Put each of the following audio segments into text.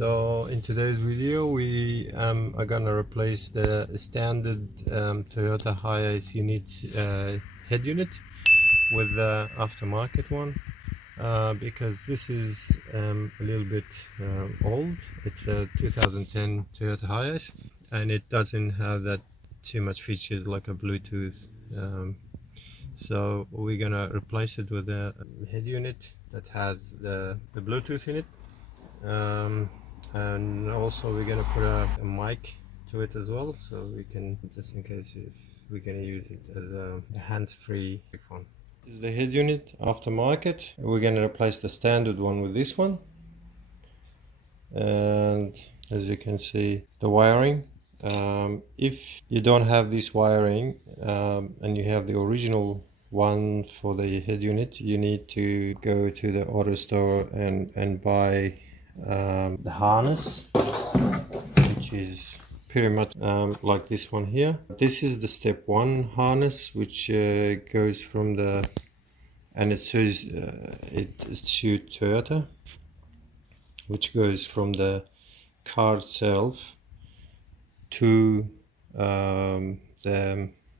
So in today's video we are gonna replace the standard Toyota HiAce head unit with the aftermarket one because this is a little bit old. It's a 2010 Toyota HiAce and it doesn't have that too much features like a Bluetooth. So we're gonna replace it with a head unit that has the Bluetooth in it. And also we're gonna put a mic to it as well, so we can, just in case if we're gonna use it as a hands-free phone. This is the head unit aftermarket. We're gonna replace the standard one with this one, and as you can see the wiring, if you don't have this wiring and you have the original one for the head unit, you need to go to the auto store and buy the harness, which is pretty much like this one here. This is the step one harness, which goes from the, and it says it's to Toyota, which goes from the car itself to the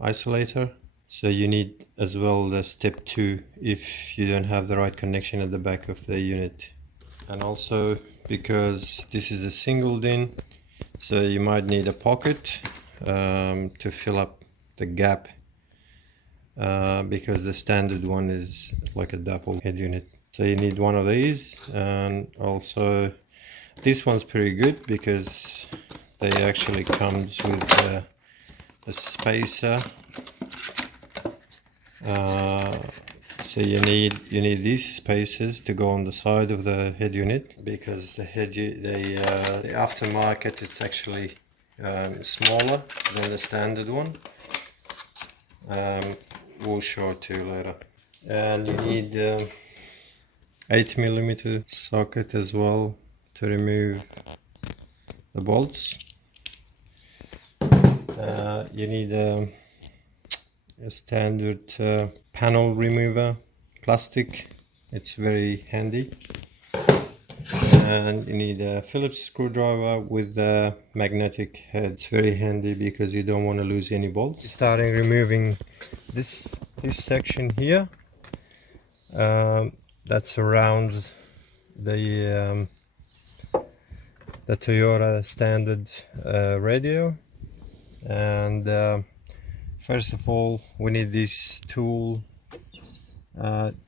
isolator. So you need as well the step two if you don't have the right connection at the back of the unit. And also because this is a single DIN, so you might need a pocket to fill up the gap because the standard one is like a double head unit. So you need one of these, and also this one's pretty good because they actually comes with a spacer. So you need these spacers to go on the side of the head unit, because the aftermarket, it's actually smaller than the standard one. We'll show it to you later. And you need 8mm socket as well to remove the bolts. You need a standard panel remover, plastic. It's very handy. And you need a Phillips screwdriver with a magnetic head. It's very handy because you don't want to lose any bolts. Starting removing this section here that surrounds the Toyota standard radio. And first of all, we need this tool.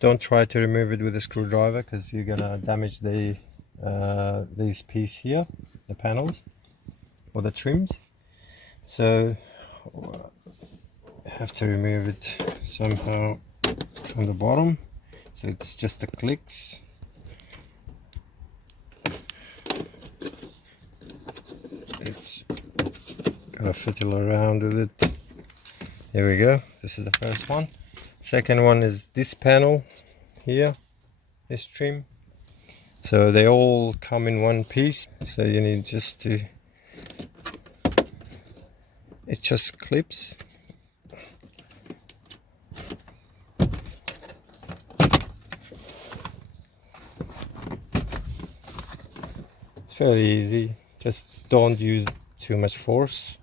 Don't try to remove it with a screwdriver because you're gonna damage this piece here, the panels or the trims. So have to remove it somehow from the bottom. So it's just the clicks. It's gotta fiddle around with it. Here we go. This is the first one. Second one is this panel here, this trim. So they all come in one piece. So you need just to, it just clips. It's fairly easy. Just don't use too much force,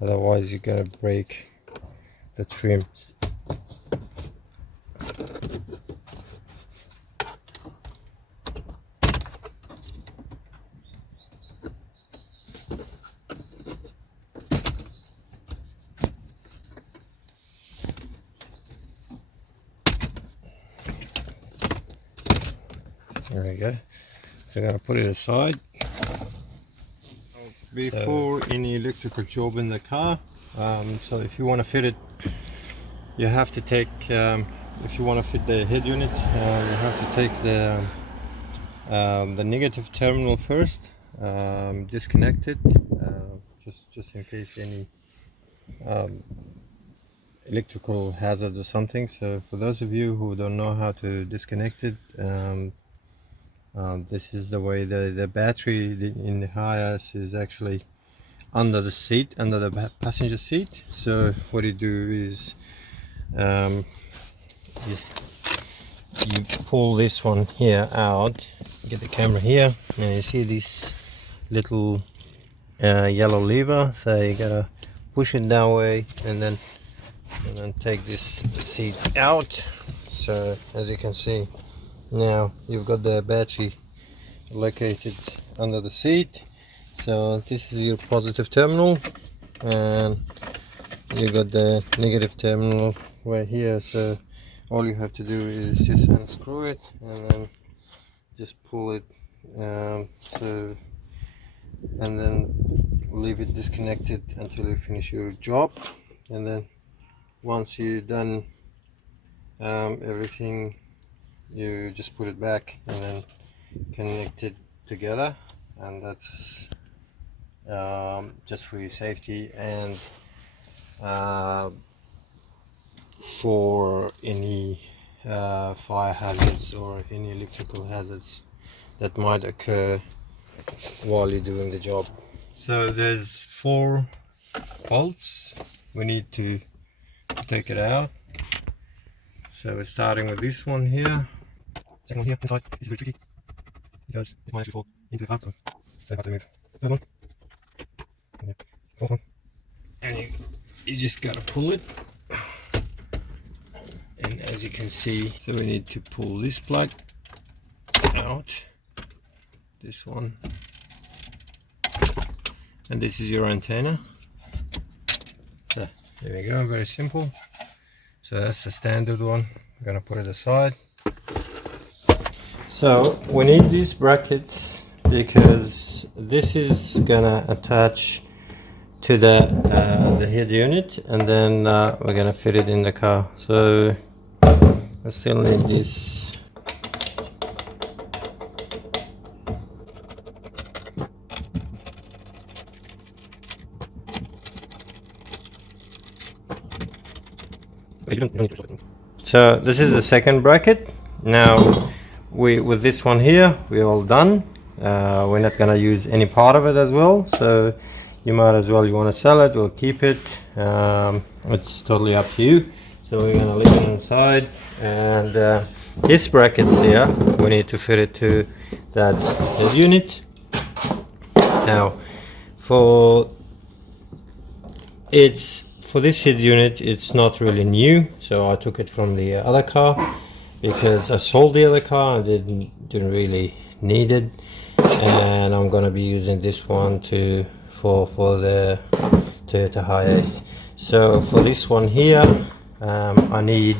otherwise you're gonna break the trims. There we go. So I'm gonna put it aside. Before any electrical job in the car, so if you want to fit it, you have to take, if you want to fit the head unit, you have to take the negative terminal first, disconnect it, just in case any electrical hazards or something. So for those of you who don't know how to disconnect it, this is the way. The battery in the HiAce is actually under the seat, under the passenger seat. So what you do is you pull this one here out, get the camera here, and you see this little yellow lever, so you gotta push it that way and then take this seat out. So as you can see, now you've got the battery located under the seat. So this is your positive terminal and you got the negative terminal right here. So all you have to do is just unscrew it and then just pull it and then leave it disconnected until you finish your job. And then once you're done everything, you just put it back and then connect it together, and that's just for your safety and for any fire hazards or any electrical hazards that might occur while you're doing the job. So there's 4 bolts. We need to take it out. So we're starting with this one here. Second one here inside is very tricky because it might actually fall into the cloud, so I have to remove the third one. And the 4th one. And you just gotta pull it. And as you can see, so we need to pull this plug out. This one. And this is your antenna. So there we go, very simple. So that's the standard one. I'm gonna put it aside. So we need these brackets because this is gonna attach to the head unit, and then we're gonna fit it in the car. So I still need this. So this is the second bracket. Now with this one here, we're all done. We're not gonna use any part of it as well, so you might as well, you want to sell it or keep it, it's totally up to you. So we're gonna leave it inside, and this brackets here, we need to fit it to that head unit. Now for this head unit, it's not really new, so I took it from the other car because I sold the other car and didn't really need it, and I'm gonna be using this one for the Toyota HiAce. So for this one here, I need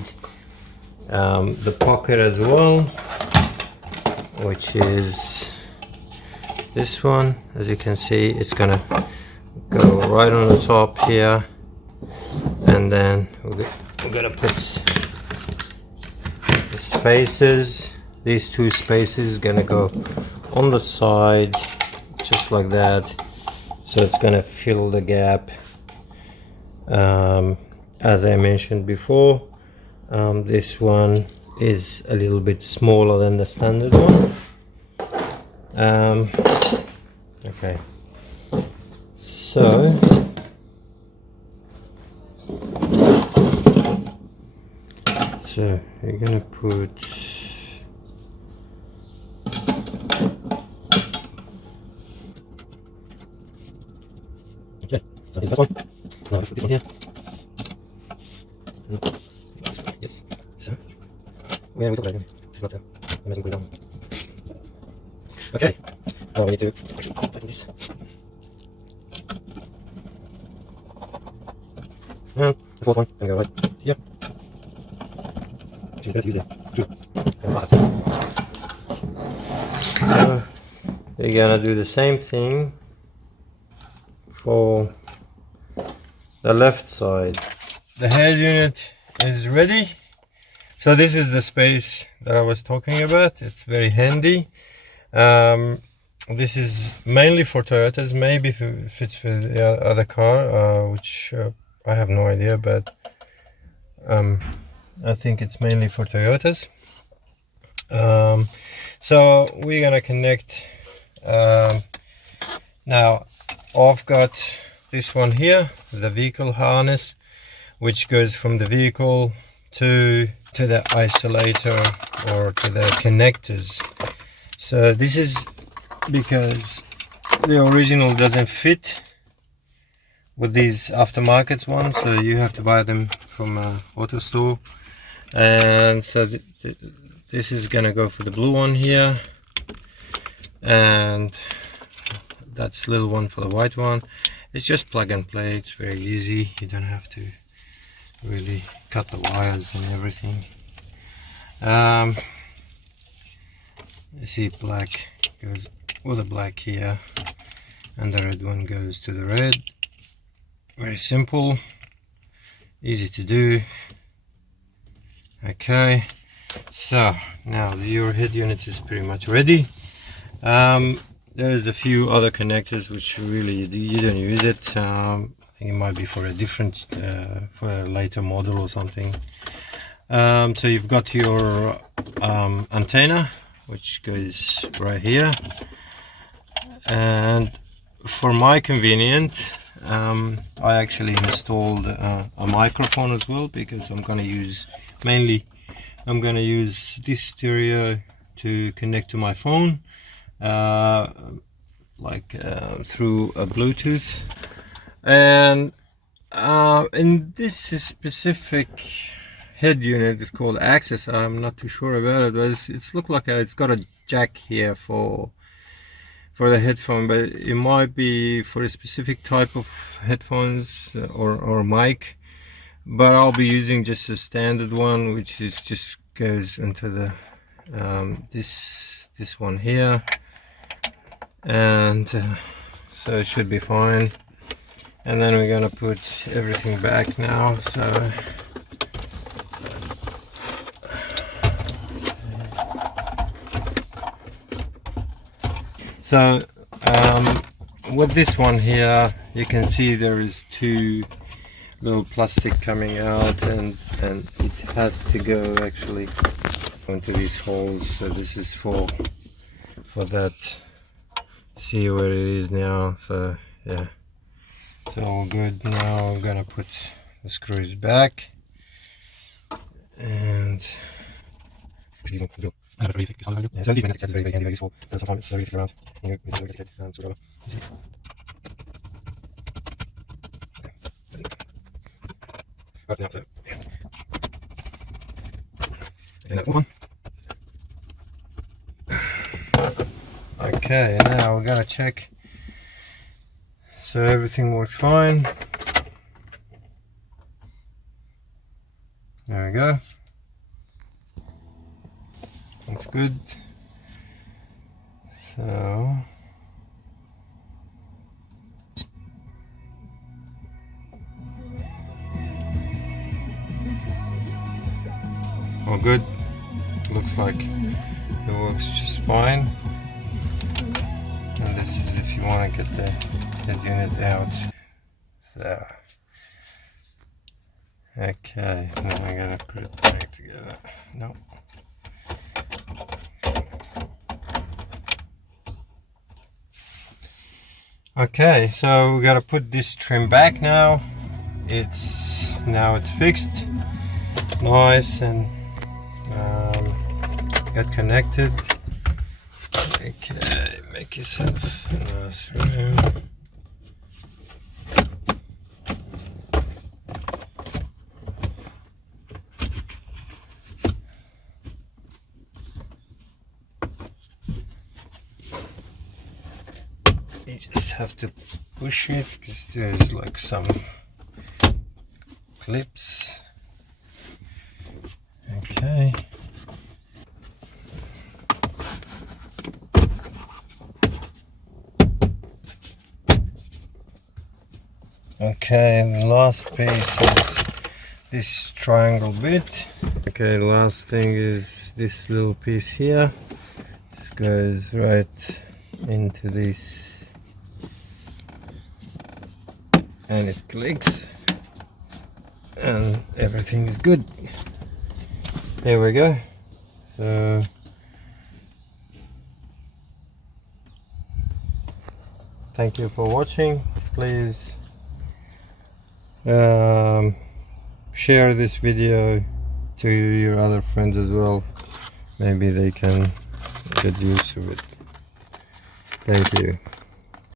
the pocket as well, which is this one. As you can see, it's gonna go right on the top here, and then we're gonna put the spaces. These 2 spaces gonna go on the side just like that, so it's gonna fill the gap. As I mentioned before, this one is a little bit smaller than the standard one. Okay, so you're gonna put okay, so this one. Now put this one here. Yes. So where we go, it's not amazing going down. Okay. Now we need to actually tighten this. And the 4th one can go right here. She's better to use the screw. So we're gonna do the same thing for the left side. The head unit is ready. So this is the space that I was talking about. It's very handy. This is mainly for Toyotas, maybe if it's for the other car, which I have no idea, but I think it's mainly for Toyotas. So we're gonna connect. Now I've got this one here, the vehicle harness, which goes from the vehicle to the isolator or to the connectors. So this is because the original doesn't fit with these aftermarket ones, so you have to buy them from an auto store. And so this is gonna go for the blue one here, and that's the little one for the white one. It's just plug and play, it's very easy. You don't have to really cut the wires and everything. You see, black goes with the black here, and the red one goes to the red. Very simple, easy to do. Okay, so now your head unit is pretty much ready. There's a few other connectors which really you don't use it. I think it might be for a different, for a later model or something. So you've got your antenna, which goes right here, and for my convenience, I actually installed a microphone as well, because I'm going to use this stereo to connect to my phone, through a Bluetooth. And in this specific head unit is called Access. I'm not too sure about it, but it's look like it's got a jack here for the headphone, but it might be for a specific type of headphones or mic. But I'll be using just a standard one, which is just goes into the this one here, and so it should be fine. And then we're gonna put everything back now. So with this one here, you can see there is two little plastic coming out, and it has to go actually into these holes. So this is for that. See where it is now. So yeah, it's all good. Now I'm gonna put the screws back, and so these magnets are very handy, very useful. So sometimes it's very difficult around. You need to get it sort of easy. Right now, so and that one. Okay, now we're gonna check. So everything works fine. There we go. That's good. So all good. Looks like it works just fine. And this is if you want to get the head unit out. So okay, now I gotta put it back together. Nope. Okay, so we gotta put this trim back now. It's fixed, nice, and got connected. Okay, make yourself a nice room. You just have to push it because there's like some clips. Okay. Okay, and the last piece is this triangle bit. Okay, the last thing is this little piece here. This goes right into this, and it clicks, and everything is good. Here we go. So thank you for watching. Please share this video to your other friends as well. Maybe they can get used to it. Thank you.